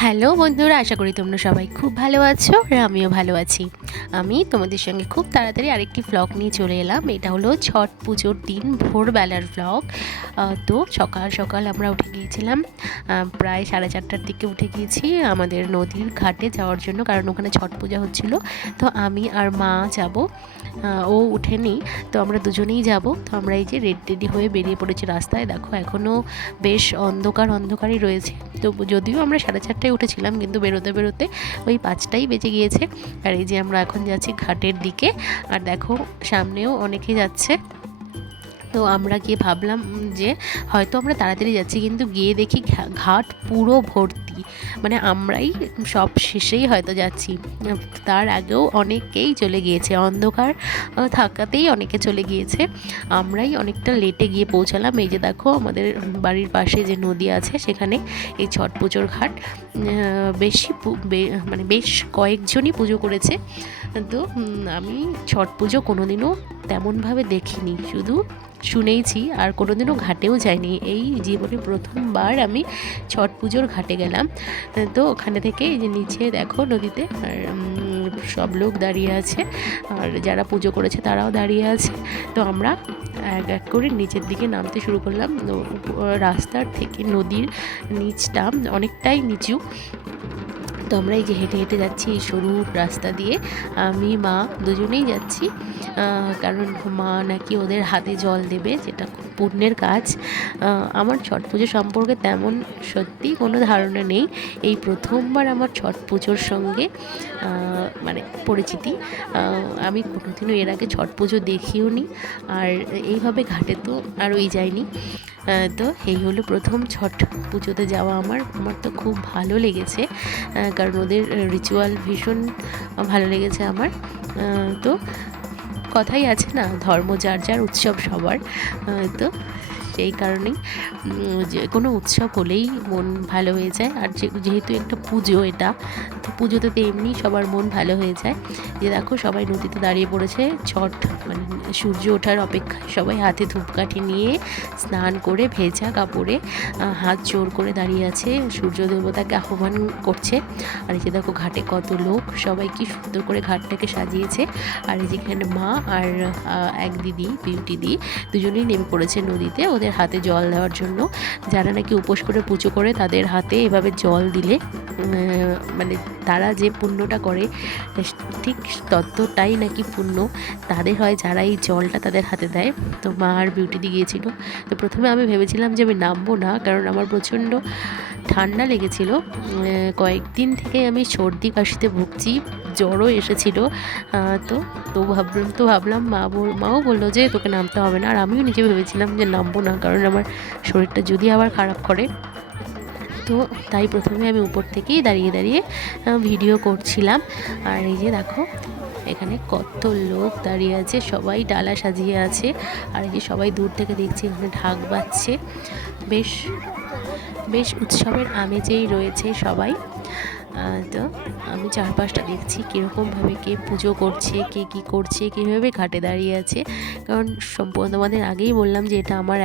Hello বন্ধুরা, আশা করি তোমরা সবাই খুব ভালো আছো আর আমিও ভালো আছি। আমি তোমাদের সঙ্গে খুব তাড়াতাড়ি আরেকটি ভ্লগ নিয়ে চলে এলাম। এটা হলো ছট পুজোর দিন ভোরবেলার ভ্লগ। তো সকাল সকাল আমরা উঠে গিয়েছিলাম, প্রায় 4:30টার দিকে উঠে গিয়েছি আমাদের নদীর ঘাটে যাওয়ার জন্য, কারণ ওখানে ছট পূজা হচ্ছিল। তো আমি আর মা যাব, ও উঠেনি, তো আমরা দুজনেই যাব। তো আমরা এই যে রেডি হয়ে বেরিয়ে পড়েছি রাস্তায়। দেখো এখনও বেশ অন্ধকারই রয়েছে। তো যদিও আমরা 4:30টায় উঠেছিলাম, কিন্তু বেরোতে বেরোতে ওই 5টাই বেজে গিয়েছে। আর এই যে আমরা এখন যাচ্ছি ঘাটের দিকে, আর দেখো সামনেও অনেকেই যাচ্ছে। তো আমরা গিয়ে ভাবলাম যে হয়তো আমরা তাড়াতাড়ি যাচ্ছি, কিন্তু গিয়ে দেখি ঘাট পুরো ভর্তি, মানে আমরাই সব শেষেই হয়তো যাচ্ছি। তার আগেও অনেকেই চলে গিয়েছে, অন্ধকার থাকাতেই অনেকে চলে গিয়েছে। আমরাই অনেকটা লেটে গিয়ে পৌঁছালাম। এই যে দেখো আমাদের বাড়ির পাশে যে নদী আছে, সেখানে এই ছট পুজোর ঘাট মানে বেশ কয়েকজনই পুজো করেছে। তো আমি ছট পুজো কোনোদিনও তেমনভাবে দেখিনি, শুধু শুনেইছি, আর কোনোদিনও ঘাটেও যাইনি। এই জীবনে প্রথমবার আমি ছট পুজোর ঘাটে গেলাম। তো ওখানে থেকে এই যে নিচে দেখো নদীতে আর সব লোক দাঁড়িয়ে আছে, আর যারা পুজো করেছে তারাও দাঁড়িয়ে আছে। তো আমরা এক এক করে নিচের দিকে নামতে শুরু করলাম। রাস্তার থেকে নদীর নিচটা অনেকটাই নিচু। তো আমরা এই যে হেঁটে হেঁটে যাচ্ছি এই সরু রাস্তা দিয়ে, আমি মা দুজনেই যাচ্ছি, কারণ মা নাকি ওদের হাতে জল দেবে, যেটা খুব পুণ্যের কাজ। আমার ছট পুজো সম্পর্কে তেমন সত্যি কোনো ধারণা নেই। এই প্রথমবার আমার ছট পুজোর সঙ্গে মানে পরিচিতি। আমি কোনোদিনও এর আগে ছট পুজো দেখিও নি, আর এইভাবে ঘাটে তো আরোই যাইনি। তো এই হলো প্রথম ছট পুজোতে যাওয়া আমার তো খুব ভালো লেগেছে, কারণ ওদের রিচুয়াল ভীষণ ভালো লেগেছে আমার। তো কথাই আছে না, ধর্ম যার যার, উৎসব সবার। তো সেই কারণেই যে কোনো উৎসব হলেই মন ভালো হয়ে যায়। আর যেহেতু একটা পুজো এটা, তো পুজোতে তো এমনি সবার মন ভালো হয়ে যায়। যে দেখো সবাই নদীতে দাঁড়িয়ে পড়েছে, ছট মানে সূর্য ওঠার অপেক্ষায় সবাই হাতে ধূপকাঠি নিয়ে স্নান করে ভেজা কাপড়ে হাত জোর করে দাঁড়িয়ে আছে, সূর্য দেবতাকে আহ্বান করছে। আর এই যে দেখো ঘাটে কত লোক, সবাই কি সুন্দর করে ঘাটটাকে সাজিয়েছে। আর এই যেখানে মা আর এক দিদি, বিউটি দি, দুজনেই নেমে পড়েছে নদীতে ওদের হাতে জল দেওয়ার জন্য। যারা নাকি উপোস করে পুজো করে, তাদের হাতে এভাবে জল দিলে মানে তারা যে পুণ্যটা করে ঠিক ততটাই নাকি পুণ্য তাদের হয়, যারা এই জলটা তাদের হাতে দেয়। তো মা আর বিউটি দি গিয়েছিল। তো প্রথমে আমি ভেবেছিলাম যে আমি নামবো না, কারণ আমার প্রচণ্ড ঠান্ডা লেগেছিল। কয়েকদিন থেকে আমি সর্দি কাশিতে ভুগছি, জ্বরও এসেছিলো। তো ভাবলাম মাও বললো যে তোকে নামতে হবে না, আর আমিও নিজে ভেবেছিলাম যে নামবো না, কারণ আমার শরীরটা যদি আবার খারাপ করে। তো তাই প্রথমে আমি উপর থেকেই দাঁড়িয়ে দাঁড়িয়ে ভিডিও করছিলাম। আর এই যে দেখো এখানে কত লোক দাঁড়িয়ে আছে, সবাই ডালা সাজিয়ে আছে। আর এই যে সবাই দূর থেকে দেখছি এখানে ঢাক বাজছে, বেশ বেশ উৎসবের আমেজেই রয়েছে সবাই। তো আমি চারপাশটা দেখছি কীরকমভাবে কে পুজো করছে, কে কী করছে, কীভাবে ঘাটে দাঁড়িয়ে আছে। কারণ সম্পূর্ণ তোমাদের আগেই বললাম যে এটা আমার